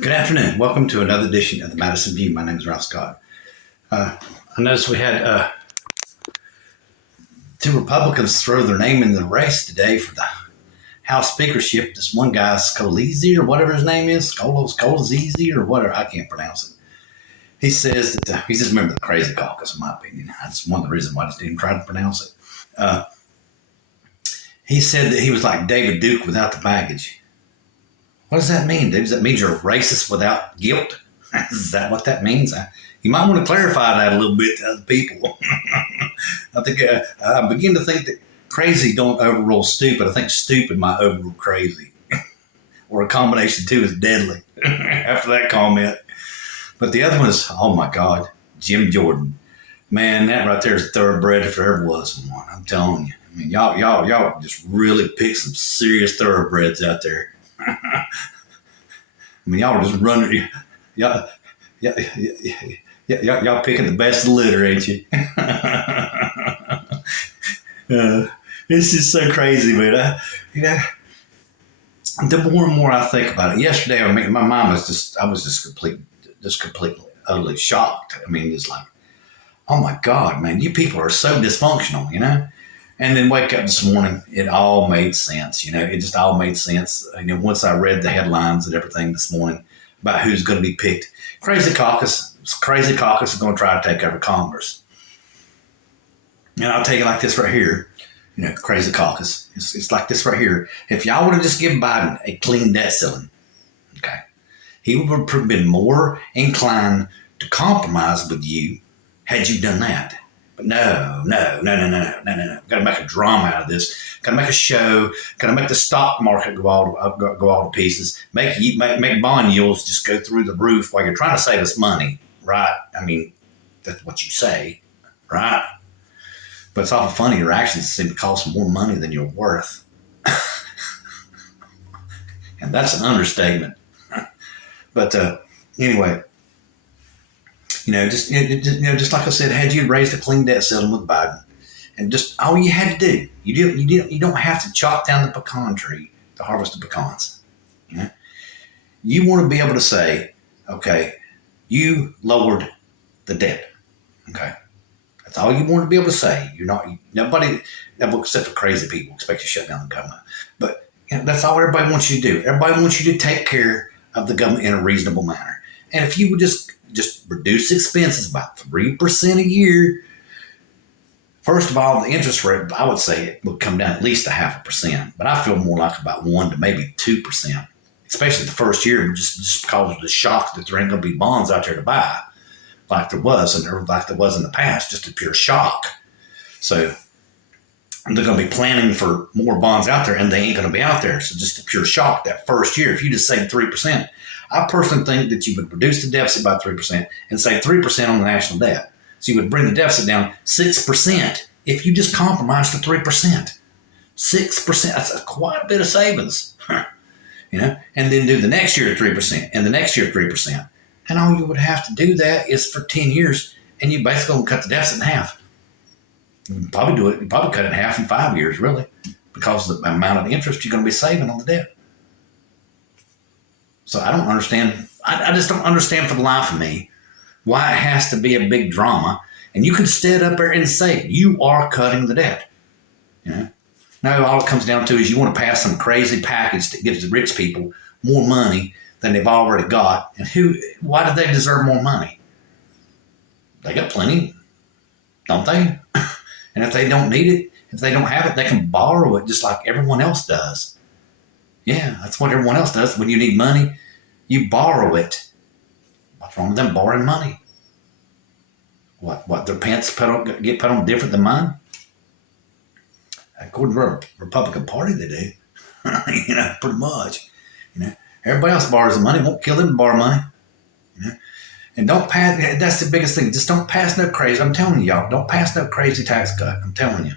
Good afternoon. Welcome to another edition of the Madison View. My name is Ralph Scott. I noticed we had two Republicans throw their name in the race today for the House speakership. This one guy, Scalise or whatever his name is, Scalise or whatever, I can't pronounce it. He says that he's just a member of the Crazy Caucus, in my opinion. That's one of the reasons why I just didn't try to pronounce it. He said that he was like David Duke without the baggage. What does that mean? Does that mean you're a racist without guilt? Is that what that means? You might want to clarify that a little bit to other people. I think I begin to think that crazy don't overrule stupid. I think stupid might overrule crazy. Or a combination two is deadly after that comment. But the other one is, oh my God, Jim Jordan. Man, that right there is thoroughbred if there ever was one. I'm telling you. I mean, y'all just really pick some serious thoroughbreds out there. I mean, y'all are just running. Y'all picking the best of the litter, ain't you? This is so crazy, man. The more and more I think about it. Yesterday, I mean, my mom was I was just completely, utterly shocked. I mean, it's like, oh my God, man, you people are so dysfunctional, you know? And then wake up this morning, it all made sense. You know, it just all made sense. And then once I read the headlines and everything this morning about who's going to be picked, Crazy Caucus is going to try to take over Congress. And I'll tell you like this right here, you know, Crazy Caucus. It's like this right here. If y'all would have just given Biden a clean debt ceiling, okay, he would have been more inclined to compromise with you had you done that. No. Got to make a drama out of this. Got to make a show. Got to make the stock market go all to pieces. Make bond yields just go through the roof while you're trying to save us money, right? I mean, that's what you say, right? But it's awful funny. Your actions seem to cost more money than you're worth, and that's an understatement. But anyway. Just like I said, had you raised a clean debt ceiling with Biden, and just all you had to do, you don't have to chop down the pecan tree to harvest the pecans. You know, you want to be able to say, okay, you lowered the debt. Okay, that's all you want to be able to say. Nobody, except for crazy people, expect you to shut down the government. But that's all everybody wants you to do. Everybody wants you to take care of the government in a reasonable manner. And if you would just reduce expenses by 3% a year. First of all, the interest rate, I would say it would come down at least 0.5%, but I feel more like about 1 to maybe 2%, especially the first year, just because of the shock that there ain't going to be bonds out there to buy like there was in the past, just a pure shock. So they're going to be planning for more bonds out there, and they ain't going to be out there. So just a pure shock that first year. If you just save 3%, I personally think that you would reduce the deficit by 3% and save 3% on the national debt. So you would bring the deficit down 6% if you just compromise to 3%. 6%, that's quite a bit of savings. And then do the next year at 3% and the next year at 3%. And all you would have to do that is for 10 years, and you basically going to cut the deficit in half. You'd probably cut it in half in 5 years, really, because of the amount of interest you're going to be saving on the debt. So I don't understand. I just don't understand for the life of me why it has to be a big drama. And you can stand up there and say you are cutting the debt. Now all it comes down to is you want to pass some crazy package that gives the rich people more money than they've already got. And why do they deserve more money? They got plenty, don't they? And if they don't need it, if they don't have it, they can borrow it just like everyone else does. Yeah, that's what everyone else does. When you need money, you borrow it. What's wrong with them borrowing money? What their pants get put on different than mine? According to the Republican Party, they do. Pretty much. Everybody else borrows the money. Won't kill them to borrow money. And don't pass. That's the biggest thing. Just don't pass no crazy. I'm telling y'all, don't pass no crazy tax cut. I'm telling you.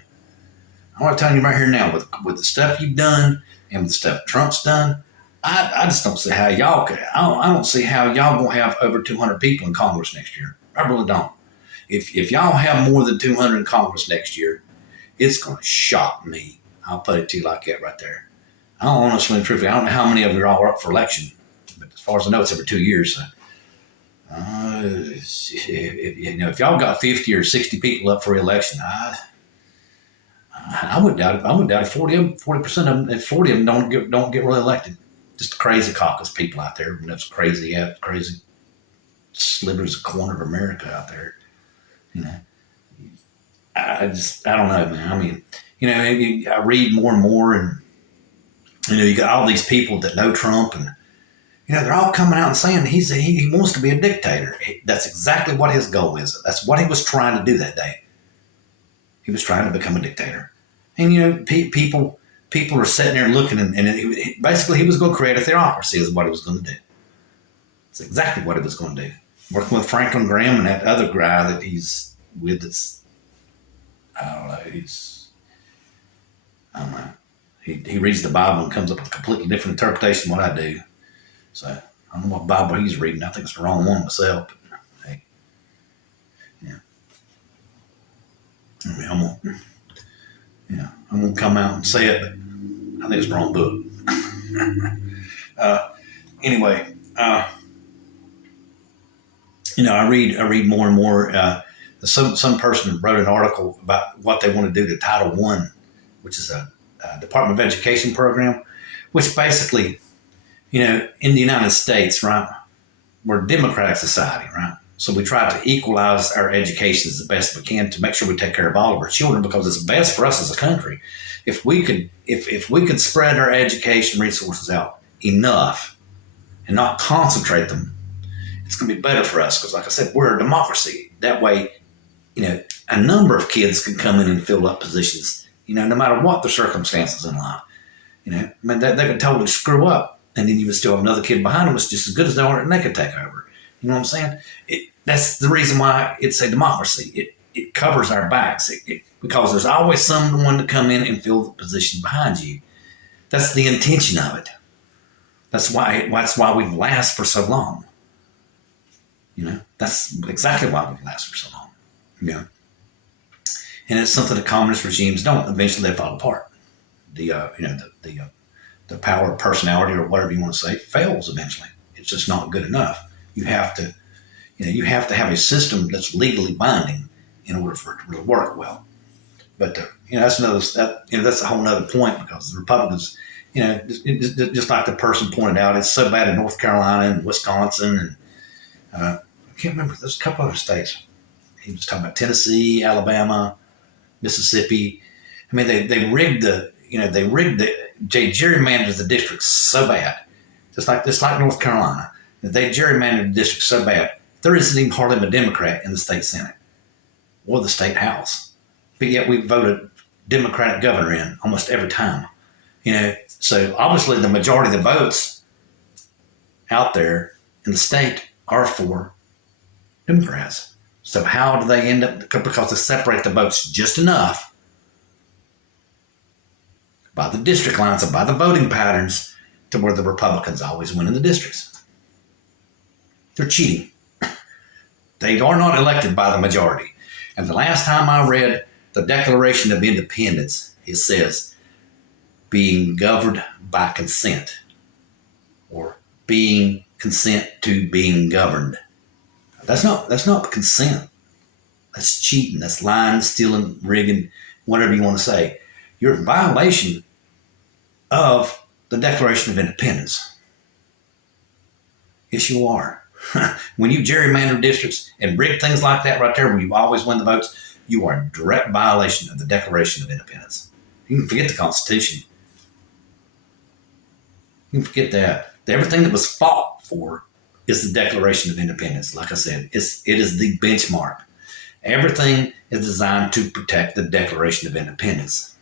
I want to tell you right here now, with the stuff you've done and with the stuff Trump's done, I just don't see how y'all could. I don't see how y'all gonna have over 200 people in Congress next year. I really don't. If y'all have more than 200 in Congress next year, it's gonna shock me. I'll put it to you like that right there. I don't honestly and truthfully, I don't know how many of you are all up for election, but as far as I know, it's every 2 years. So, if y'all got 50 or 60 people up for re-election, I would doubt it. I would doubt it. 40% of them, and 40 of them don't get really elected. Just crazy caucus people out there. And that's crazy slivers of corner of America out there. I don't know, man. I mean, I read more and more, and you got all these people that know Trump, and they're all coming out and saying he wants to be a dictator. That's exactly what his goal is. That's what he was trying to do that day. He was trying to become a dictator. And, people are sitting there looking, and basically he was going to create a theocracy is what he was going to do. It's exactly what he was going to do. Working with Franklin Graham and that other guy that he's with I don't know, he reads the Bible and comes up with a completely different interpretation than what I do. So I don't know what Bible he's reading. I think it's the wrong one myself. But, hey, yeah. I mean, I'm gonna come out and say it, but I think it's the wrong book. Anyway, I read more and more. Some person wrote an article about what they want to do to Title I, which is a Department of Education program, which basically, in the United States, right, we're a democratic society, right? So we try to equalize our education as the best we can to make sure we take care of all of our children, because it's best for us as a country. If we could spread our education resources out enough and not concentrate them, it's going to be better for us, because, like I said, we're a democracy. That way, a number of kids can come in and fill up positions, no matter what the circumstances in life. They could totally screw up, and then you would still have another kid behind them that's just as good as they are, and they could take over. You know what I'm saying? That's the reason why it's a democracy. It covers our backs because there's always someone to come in and fill the position behind you. That's the intention of it. That's why we last for so long. That's exactly why we last for so long. And it's something that communist regimes don't. Eventually, they fall apart. The power of personality, or whatever you want to say, fails eventually. It's just not good enough. You have to have a system that's legally binding in order for it to really work well. But that's that's a whole nother point, because the Republicans, just like the person pointed out, it's so bad in North Carolina and Wisconsin, and I can't remember. There's a couple other states. He was talking about Tennessee, Alabama, Mississippi. I mean, they gerrymandered the districts so bad, just like North Carolina. They gerrymandered the districts so bad, there isn't even hardly a Democrat in the state Senate or the state House. But yet we voted Democratic governor in almost every time. So obviously the majority of the votes out there in the state are for Democrats. So how do they end up? Because they separate the votes just enough by the district lines and by the voting patterns to where the Republicans always win in the districts. They're cheating. They are not elected by the majority. And the last time I read the Declaration of Independence, it says being governed by consent, or being consent to being governed. That's not consent. That's cheating. That's lying, stealing, rigging, whatever you want to say. You're in violation of the Declaration of Independence. Yes, you are. When you gerrymander districts and rig things like that right there, where you always win the votes, you are in direct violation of the Declaration of Independence. You can forget the Constitution. You can forget that. Everything that was fought for is the Declaration of Independence. Like I said, it is the benchmark. Everything is designed to protect the Declaration of Independence.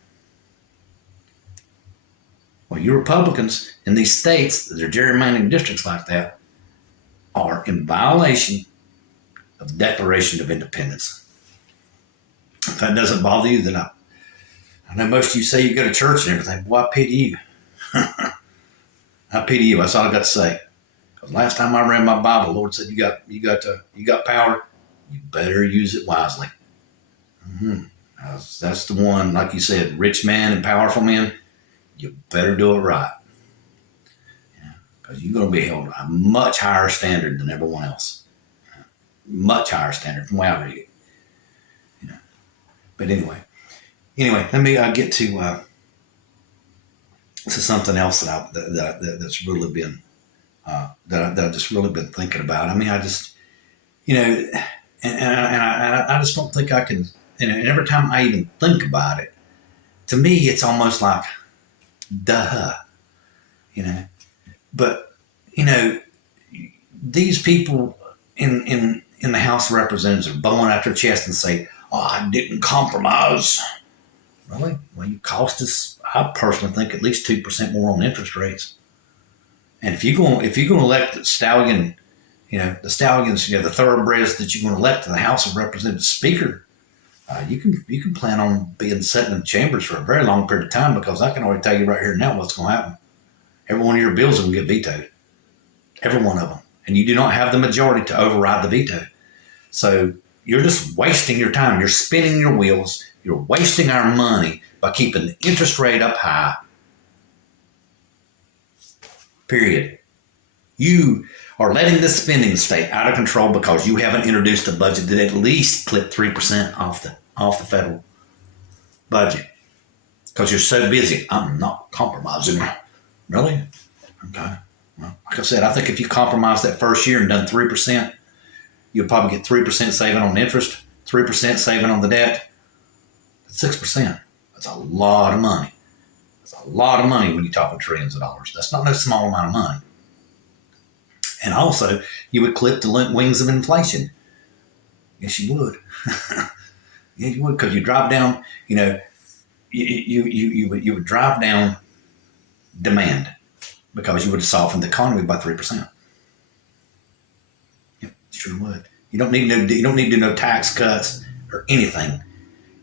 Well, you Republicans in these states that are gerrymandering districts like that are in violation of the Declaration of Independence. If that doesn't bother you, then I know most of you say you go to church and everything. Boy, I pity you. I pity you. That's all I got to say. Because last time I read my Bible, the Lord said, you got power. You better use it wisely. Mm-hmm. That's the one, like you said, rich man and powerful men. You better do it right. because you're going to be held to a much higher standard than everyone else. Much higher standard from the way I read it. You know. But anyway, let me get to something else that's really been that I've just really been thinking about. I mean, I just, you know, and I just don't think I can. And every time I even think about it, to me, it's almost like, duh, you know. But you know, these people in the House of Representatives are blowing out their chest and say, "Oh, I didn't compromise." Really? Well, you cost us, I personally think, at least 2% more on interest rates. And if you're going to elect the stallion, the stallions, the thoroughbreds that you're going to elect to the House of Representatives Speaker, you can plan on being sitting in chambers for a very long period of time, because I can already tell you right here now what's going to happen. Every one of your bills will get vetoed. Every one of them. And you do not have the majority to override the veto. So you're just wasting your time. You're spinning your wheels. You're wasting our money by keeping the interest rate up high. Period. You are letting the spending stay out of control because you haven't introduced a budget that at least clipped 3% off the federal budget. Because you're so busy. I'm not compromising. Really? Okay. Well, like I said, I think if you compromise that first year and done 3%, you'll probably get 3% saving on interest, 3% saving on the debt. That's 6%. That's a lot of money. That's a lot of money when you're talking trillions of dollars. That's not no small amount of money. And also, you would clip the wings of inflation. Yes, you would. Yeah, you would, because you drive down, you would drive down demand, because you would have softened the economy by 3%. Yep, sure would. You don't need to do no tax cuts or anything.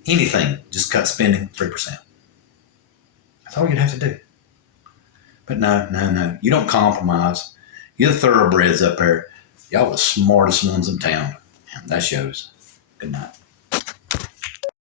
Anything, just cut spending 3%. That's all you'd have to do. But no. You don't compromise. You're the thoroughbreds up there. Y'all the smartest ones in town. And that shows. Good night.